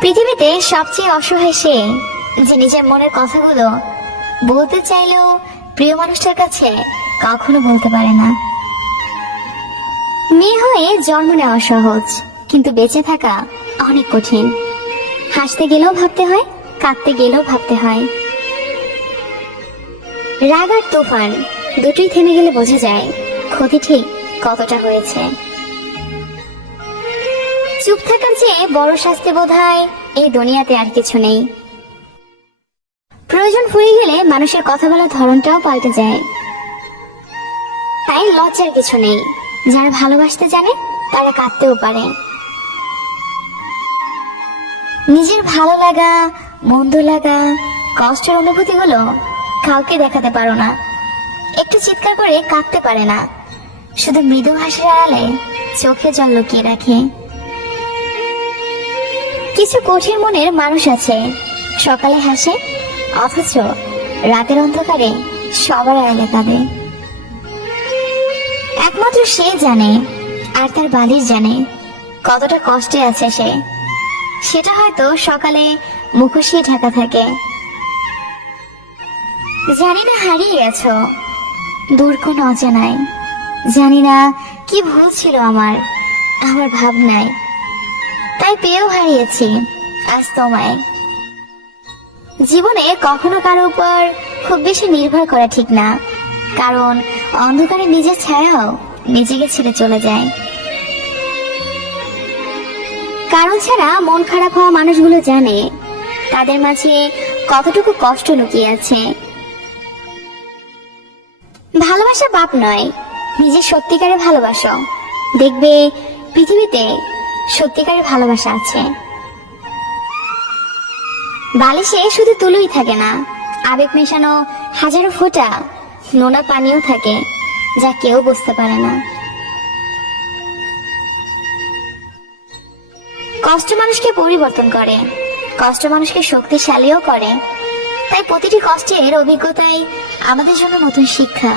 পৃথিবীতে সবচেয়ে অসহায় সে, যে নিজের মনের কথাগুলো বলতে চাইলেও প্রিয় মানুষটার কাছে কখনো বলতে পারে না। মেয়ে হয়ে জন্ম নেওয়া সহজ, কিন্তু বেঁচে থাকা অনেক কঠিন। হাসতে গেলেও ভাবতে হয়, কাঁদতে গেলেও ভাবতে হয়। রাগ আর তুফান দুটোই থেমে গেলে বোঝা যায় ক্ষতি ঠিক কতটা হয়েছে। চুপ থাকার চেয়ে বড় শাস্তি বোধ হয় এই দুনিয়াতে আর কিছু নেই। প্রয়োজন ফুরিয়ে গেলে মানুষের কথা বলার ধরনটাও পাল্টে যায়। তাই লজ্জার কিছু নেই। যারা ভালোবাসতে জানে, তারা কাঁদতেও পারে। নিজের ভালো লাগা, মন্দ লাগা, কষ্টের অনুভূতি অনুভূতিগুলো কাউকে দেখাতে পারো না। একটু চিৎকার করে কাঁদতে পারে না। শুধু মৃদু হাসির আড়ালে চোখে জল লুকিয়ে রাখে। কিছু কঠিন মনের মানুষ আছে। সকালে হাসে, অথচ রাতের অন্ধকারে সবার আড়ালে কাঁদে। একমাত্র সে জানে, আর তার বালির জানে, কতটা কষ্টে আছে সে। সেটা হয়তো সকালে মুখোশিয়ে ঢাকা থাকে। জানি না হারিয়ে গেছ, দূর কোন অজানায়। জানি না কি ভুল ছিল আমার আমার ভাবনায়। তাই পেয়েও হারিয়েছি, আজ তোমায়। জীবনে কখনো কারও উপর খুব বেশি নির্ভর করা ঠিক না, কারণ অন্ধকারে নিজের ছায়াও নিজেকে ছেড়ে চলে যায়। কারণ ছাড়া মন খারাপ হওয়া মানুষগুলো জানে, তাদের মাঝে কতটুকু কষ্ট লুকিয়ে আছে। ভালোবাসা বাপ নয়, নিজের সত্যিকারে ভালোবাসো। দেখবে পৃথিবীতে সত্যিকারের ভালোবাসা আছে। বালিশে শুধু তুলোই থাকে না, আবেগ মেশানো হাজারো ফোঁটা নোনা পানিও থাকে, যা কেউ বুঝতে পারে না। কষ্ট মানুষকে পরিবর্তন করে, কষ্ট মানুষকে শক্তিশালীও করে। তাই প্রতিটি কষ্টের অভিজ্ঞতাই আমাদের জন্য নতুন শিক্ষা।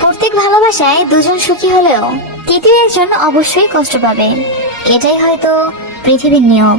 প্রত্যেক ভালোবাসায় দুজন সুখী হলেও তৃতীয় একজন অবশ্যই কষ্ট পাবে। এটাই হয়তো পৃথিবীর নিয়ম।